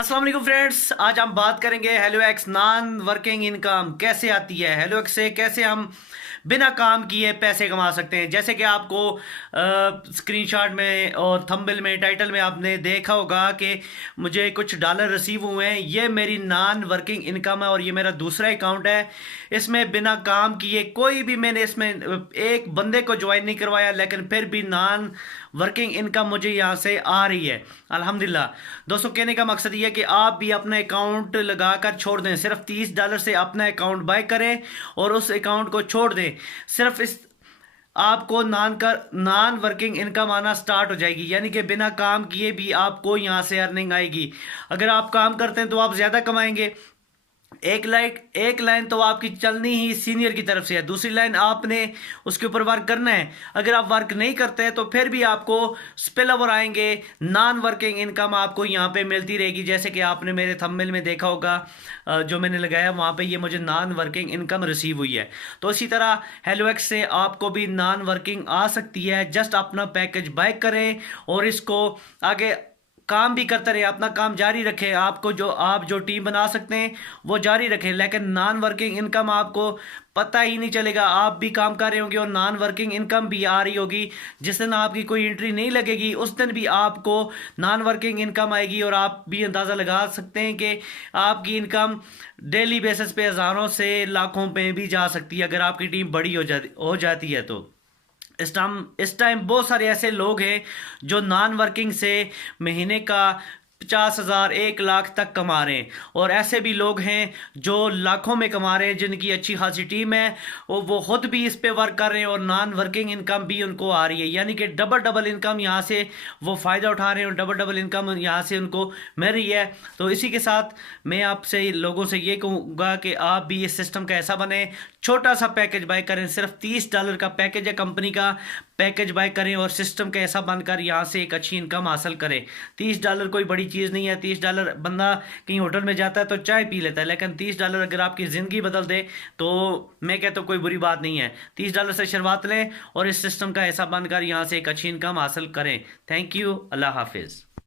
अस्सलाम वालेकुम फ्रेंड्स, आज हम बात करेंगे hello x non working income कैसे आती है। हेलो एक्स से कैसे हम बिना काम किए पैसे कमा सकते हैं। जैसे कि आपको स्क्रीनशॉट में और थंबनेल में टाइटल में आपने देखा होगा कि मुझे कुछ डॉलर रिसीव हुए हैं। ये मेरी नॉन वर्किंग इनकम है और ये मेरा दूसरा अकाउंट है। इसमें बिना काम किए कोई भी मैंने इसमें एक बंदे को ज्वाइन नहीं करवाया, लेकिन फिर भी नॉन वर्किंग इनकम मुझे यहाँ से आ रही है अल्हम्दुलिल्लाह। दोस्तों, कहने का मकसद ये है कि आप भी अपना अकाउंट लगाकर छोड़ दें। सिर्फ $30 से अपना अकाउंट बाय करें और उस अकाउंट को छोड़ दें। सिर्फ इस आपको नॉन वर्किंग इनकम आना स्टार्ट हो जाएगी, यानी कि बिना काम किए भी आपको यहाँ से अर्निंग आएगी। अगर आप काम करते हैं तो आप ज़्यादा कमाएंगे। एक लाइन तो आपकी चलनी ही सीनियर की तरफ से है, दूसरी लाइन आपने उसके ऊपर वर्क करना है। अगर आप वर्क नहीं करते हैं तो फिर भी आपको स्पिल ओवर आएंगे। नॉन वर्किंग इनकम आपको यहाँ पे मिलती रहेगी। जैसे कि आपने मेरे थंबनेल में देखा होगा, जो मैंने लगाया वहाँ पे ये मुझे नॉन वर्किंग इनकम रिसीव हुई है। तो इसी तरह हेलो एक्स से आपको भी नॉन वर्किंग आ सकती है। जस्ट अपना पैकेज बाय करें और इसको आगे काम भी करते रहे, अपना काम जारी रखें। आप जो टीम बना सकते हैं वो जारी रखें, लेकिन नॉन वर्किंग इनकम आपको पता ही नहीं चलेगा। आप भी काम कर रहे होंगे और नॉन वर्किंग इनकम भी आ रही होगी। जिस दिन आपकी कोई एंट्री नहीं लगेगी उस दिन भी आपको नॉन वर्किंग इनकम आएगी और आप भी अंदाज़ा लगा सकते हैं कि आपकी इनकम डेली बेसिस पे हज़ारों से लाखों पे भी जा सकती है अगर आपकी टीम बड़ी हो जाती है। तो इस टाइम बहुत सारे ऐसे लोग हैं जो नॉन वर्किंग से महीने का 50,000 1 लाख तक कमा रहे हैं, और ऐसे भी लोग हैं जो लाखों में कमा रहे हैं जिनकी अच्छी खासी टीम है और वो खुद भी इस पे वर्क कर रहे हैं और नॉन वर्किंग इनकम भी उनको आ रही है। यानी कि डबल डबल इनकम यहाँ से वो फ़ायदा उठा रहे हैं और डबल डबल इनकम यहाँ से उनको मिल रही है। तो इसी के साथ मैं आपसे लोगों से ये कहूँगा कि आप भी इस सिस्टम का ऐसा बने। छोटा सा पैकेज बाय करें, सिर्फ $30 का पैकेज है, कंपनी का पैकेज बाय करें और सिस्टम का ऐसा बनकर यहाँ से एक अच्छी इनकम हासिल करें। $30 कोई बड़ी चीज़ नहीं है। $30 बंदा कहीं होटल में जाता है तो चाय पी लेता है, लेकिन $30 अगर आपकी ज़िंदगी बदल दे तो मैं कहता हूँ कोई बुरी बात नहीं है। $30 से शुरुआत लें और इस सिस्टम का ऐसा बनकर यहाँ से एक अच्छी इनकम हासिल करें। Thank you. अल्लाह हाफिज़।